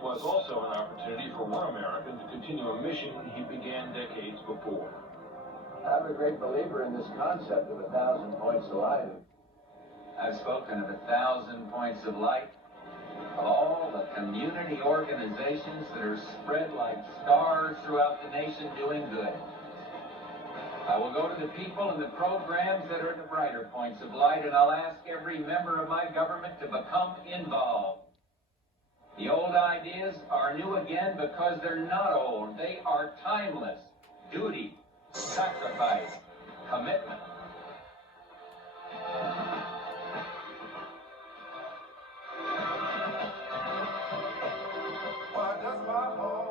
It was also an opportunity for one American to continue a mission he began decades before. I'm a great believer in this concept of 1,000 points of light. I've spoken of 1,000 points of light, of all the community organizations that are spread like stars throughout the nation doing good. I will go to the people and the programs that are the brighter points of light, and I'll ask every member of my government to become involved. The old ideas are new again because they're not old. They are timeless. Duty, sacrifice, commitment. Why does my heart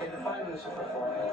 In the 5 minutes of performance,